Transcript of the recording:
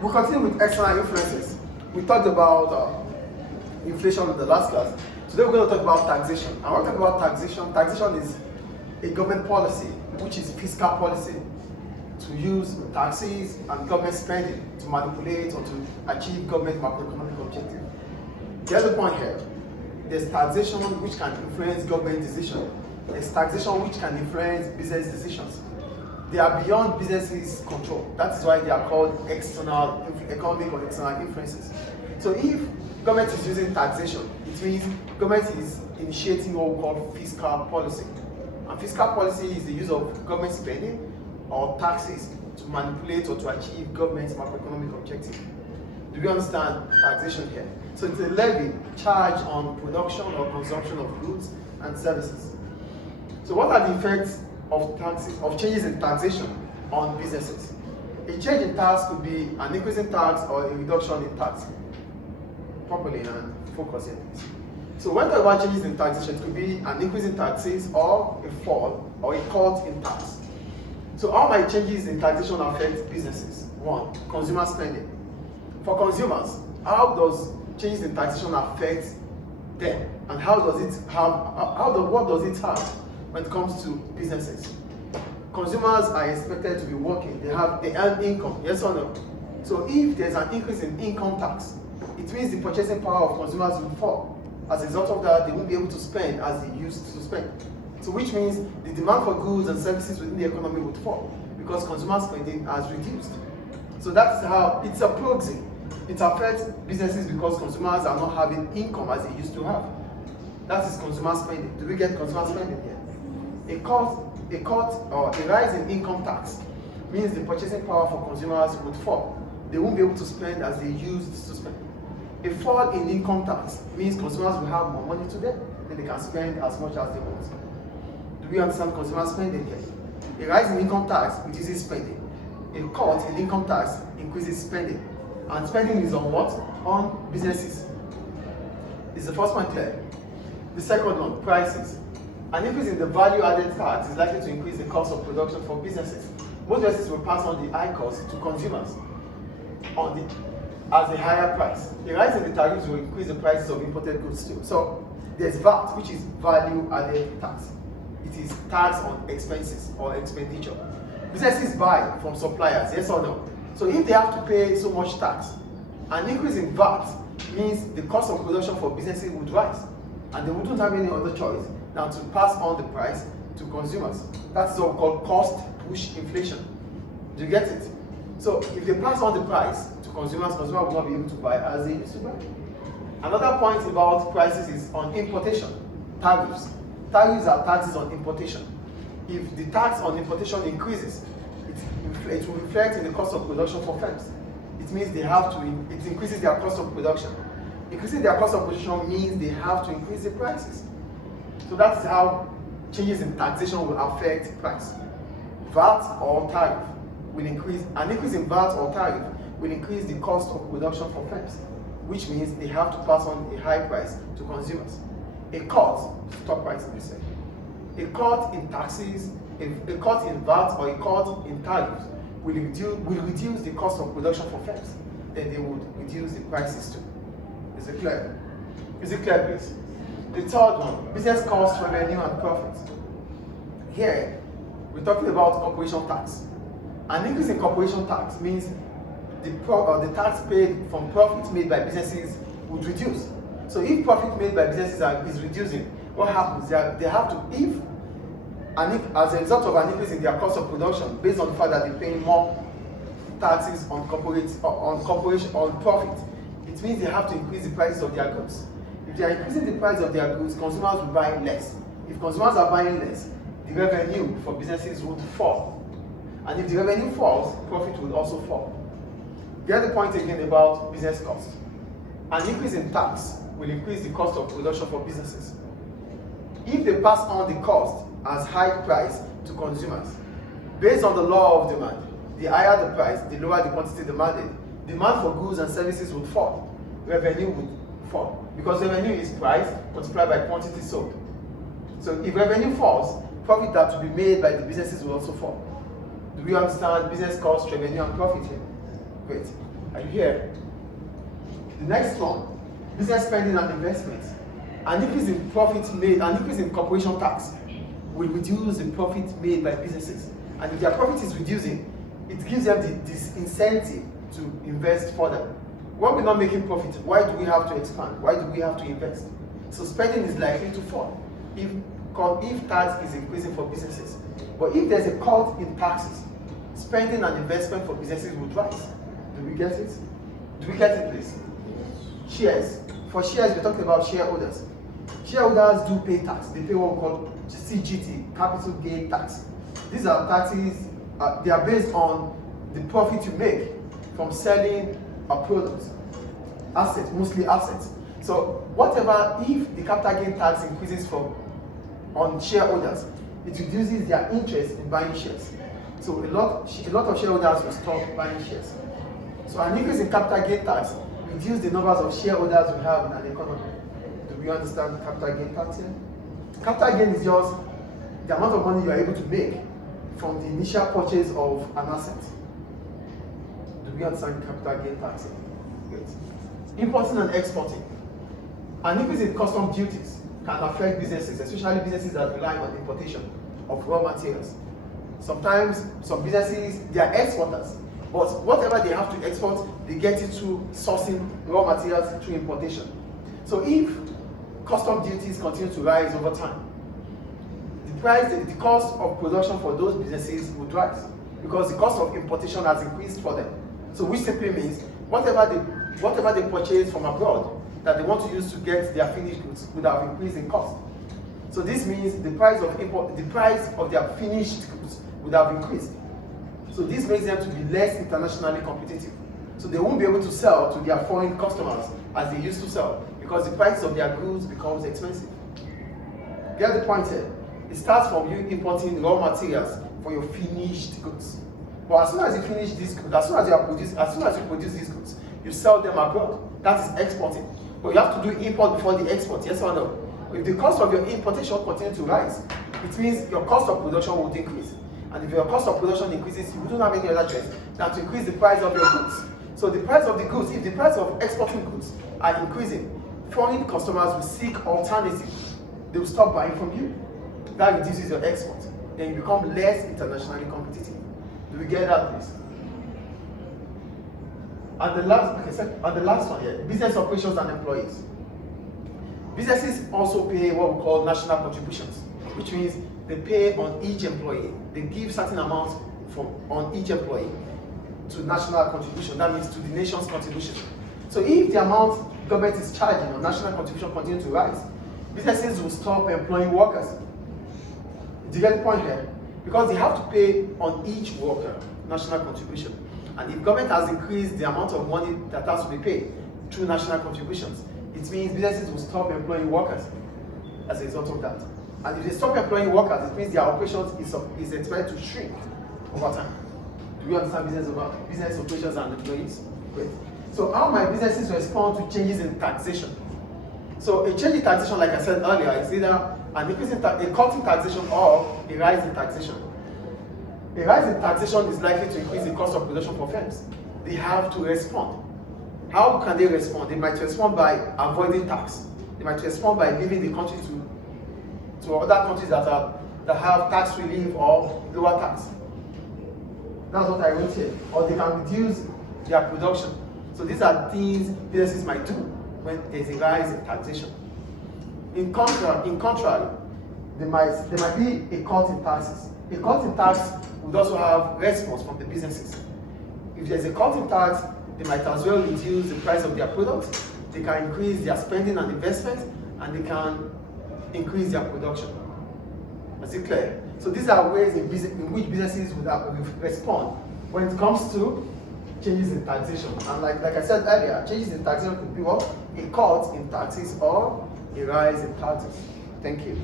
We'll continue with external influences. We talked about inflation in the last class. Today we're going to talk about taxation. I want to talk about taxation. Taxation is a government policy, which is fiscal policy, to use taxes and government spending to manipulate or to achieve government macroeconomic objectives. The other point here, there's taxation which can influence government decisions. There's taxation which can influence business decisions. They are beyond businesses' control. That is why they are called external economic or external influences. So if government is using taxation, it means government is initiating what we call fiscal policy. And fiscal policy is the use of government spending or taxes to manipulate or to achieve government's macroeconomic objective. Do we understand taxation here? So it's a levy charged on production or consumption of goods and services. So what are the effects of taxes, of changes in taxation on businesses? A change in tax could be an increase in tax or a reduction in tax. Properly and focus here, please. So when talking about changes in taxation, it could be an increase in taxes or a fall or a cut in tax. So how might changes in taxation affect businesses? One, consumer spending. For consumers, how does changes in taxation affect them, and what does it have when it comes to businesses? Consumers are expected to be working. They earn income, yes or no? So if there's an increase in income tax, it means the purchasing power of consumers will fall. As a result of that, they won't be able to spend as they used to spend. So which means the demand for goods and services within the economy would fall because consumer spending has reduced. So that's how it's a proxy. It affects businesses because consumers are not having income as they used to have. That is consumer spending. Do we get consumer spending here? A cut or a rise in income tax means the purchasing power for consumers would fall. They won't be able to spend as they used to spend. A fall in income tax means consumers will have more money today, then they can spend as much as they want. Do we understand consumer spending here? A rise in income tax reduces spending. A cut in income tax increases spending. And spending is on what? On businesses. Is the first point clear? The second one, prices. An increase in the value-added tax is likely to increase the cost of production for businesses. Most businesses will pass on the high cost to consumers as a higher price. A rise in the tariffs will increase the prices of imported goods too. So there's VAT, which is value-added tax. It is tax on expenses or expenditure. Businesses buy from suppliers, yes or no? So if they have to pay so much tax, an increase in VAT means the cost of production for businesses would rise, and they wouldn't have any other choice than to pass on the price to consumers. That's what we call cost push inflation. Do you get it? So if they pass on the price to consumers, consumers will not be able to buy as they used to buy. Another point about prices is on importation, tariffs. Tariffs are taxes on importation. If the tax on importation increases, it will reflect in the cost of production for firms. It means it increases their cost of production. Increasing their cost of production means they have to increase the prices. So that is how changes in taxation will affect price. VAT or tariff will increase. An increase in VAT or tariff will increase the cost of production for firms, which means they have to pass on a high price to consumers. A cut, stop writing this. A cut in taxes, a cut in VAT or a cut in tariffs will reduce the cost of production for firms. Then they would reduce the prices too. Is it clear? Is it clear, please? The third one, business cost, revenue, and profit. Here, we're talking about corporation tax. An increase in corporation tax means the tax paid from profits made by businesses would reduce. So if profit made by businesses is reducing, what happens? They have to, as a result of an increase in their cost of production, based on the fact that they're paying more taxes on profit, it means they have to increase the prices of their goods. If they are increasing the price of their goods, consumers will buy less. If consumers are buying less, the revenue for businesses would fall. And if the revenue falls, profit will also fall. The other point again about business cost. An increase in tax will increase the cost of production for businesses. If they pass on the cost as high price to consumers, based on the law of demand, the higher the price, the lower the quantity demanded. Demand for goods and services would fall. Revenue would fall. Because revenue is price multiplied by quantity sold. So if revenue falls, profit that will be made by the businesses will also fall. Do we understand business cost, revenue, and profit here? Great. Are you here? The next one, business spending and investments. An increase in profits made, an increase in corporation tax will reduce the profit made by businesses. And if their profit is reducing, it gives them this incentive to invest further. When we're not making profit, why do we have to expand? Why do we have to invest? So spending is likely to fall if tax is increasing for businesses. But if there's a cut in taxes, spending and investment for businesses would rise. Do we get it? Do we get it, please? Shares. For shares, we're talking about shareholders. Shareholders do pay tax. They pay what we call CGT, capital gain tax. These are taxes, they are based on the profit you make from selling a product, assets, mostly assets. So whatever, if the capital gain tax increases on shareholders, it reduces their interest in buying shares. So a lot of shareholders will stop buying shares. So an increase in capital gain tax reduces the numbers of shareholders we have in an economy. Do we understand capital gain tax here? Capital gain is just the amount of money you are able to make from the initial purchase of an asset. Do we understand capital gain tax here? Great. Importing and exporting. An increase in custom duties can affect businesses, especially businesses that rely on importation of raw materials. Sometimes some businesses, they are exporters, but whatever they have to export, they get it through sourcing raw materials through importation. So if custom duties continue to rise over time, the cost of production for those businesses would rise because the cost of importation has increased for them. So which simply means whatever they purchase from abroad that they want to use to get their finished goods would have increased in cost. So this means the price of their finished goods would have increased. So this makes them to be less internationally competitive. So they won't be able to sell to their foreign customers as they used to sell because the price of their goods becomes expensive. Get the point here? It starts from you importing raw materials for your finished goods. But as soon as you finish these goods, as soon as you produce these goods, you sell them abroad. That is exporting. But you have to do import before the export, yes or no? If the cost of your importation continues to rise, it means your cost of production will increase. And if your cost of production increases, you don't have any other choice than to increase the price of your goods. So the price of the goods, if the price of exporting goods are increasing, foreign customers will seek alternatives. They will stop buying from you. That reduces your export. Then you become less internationally competitive. Do we get that, please? And the last one here, business operations and employees. Businesses also pay what we call national contributions, which means they pay on each employee. They give certain amounts on each employee to national contribution. That means to the nation's contribution. So if the amount government is charging on national contribution continues to rise, businesses will stop employing workers. Do you get the point here? Because they have to pay on each worker national contribution. And if government has increased the amount of money that has to be paid through national contributions, it means businesses will stop employing workers as a result of that. And if they stop employing workers, it means their operations is expected to shrink over time. Do you understand business operations and employees? Great. So how might businesses respond to changes in taxation? So a change in taxation, like I said earlier, is either an increase in a cut in taxation or a rise in taxation. A rise in taxation is likely to increase the cost of production for firms. They have to respond. How can they respond? They might respond by avoiding tax. They might respond by leaving the country to other countries that have tax relief or lower tax. That's what I wrote here. Or they can reduce their production. So these are things businesses might do when there's a rise in taxation. In contrary, there might be a cut in taxes. A cut in tax would also have response from the businesses. If there's a cut in tax, they might as well reduce the price of their products. They can increase their spending and investment, and they can increase their production. Is it clear? So these are ways in which businesses would respond when it comes to changes in taxation. And like I said earlier, changes in taxation could be what? A cut in taxes or a rise in taxes. Thank you.